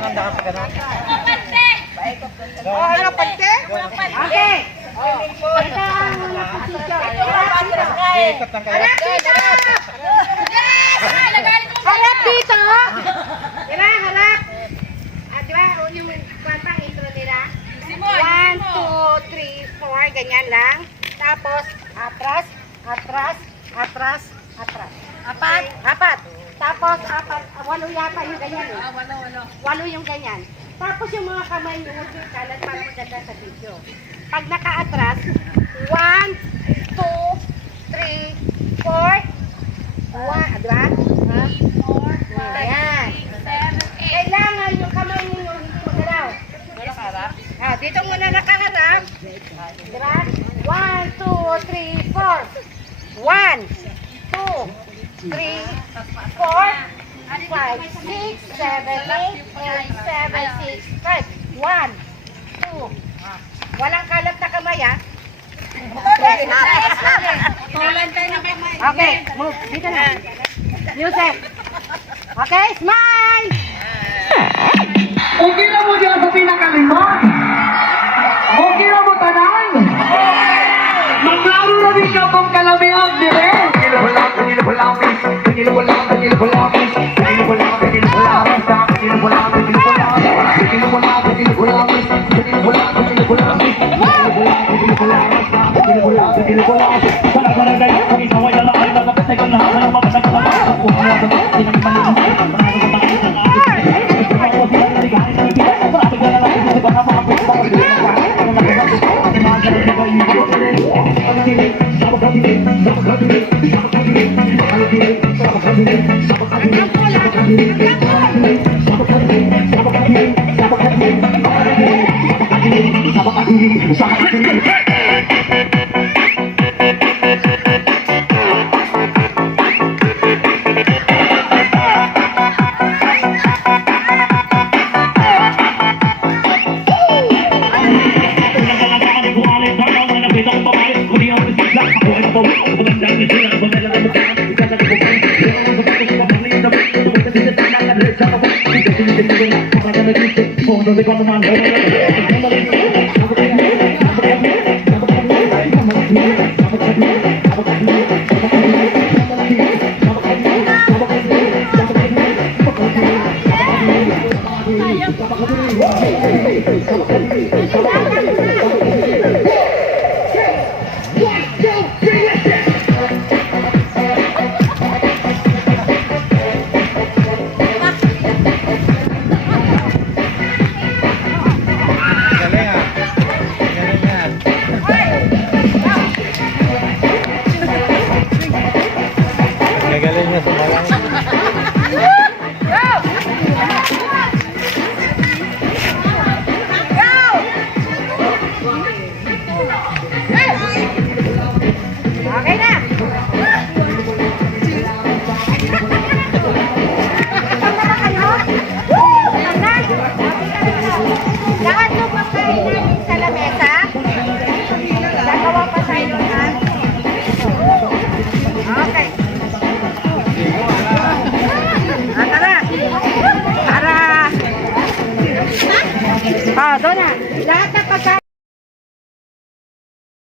Handa ka sa ganun. Oh, ano, pante? Okay. Ito ang mga posisyon. Ikot lang kayo. Harap dito! Diba, harap? Diba, yung kwantang intro nila? 1, 2, 3, 4, ganyan lang. Tapos, atras, atras, atras, atras. Apat. Tapos, walo yata yung ganyan eh. Walo yung ganyan. Tapos yung mga kamay nyo, huwag yung kalat para maganda sa video. Pag naka-atras, 1, 2, 3, 4, 1, diba? Ayan. Kailangan yung kamay ninyo hindi magalaw. Dito muna nakaharap. Diba? 1, 2, 3, 4. 1, 2, 3, 4, 5, 6, 7, 8, 8, 7, 6, 5. 1, 2, walang kalat na kamay ha. Okay, move. Dito na. Music. Okay, smile! Okay na mo dyan sa pinakalimang. Okay na mo tanan. Maglaro na din ka pang kalamihan dire. Gagaling niya sa malang. Okay na.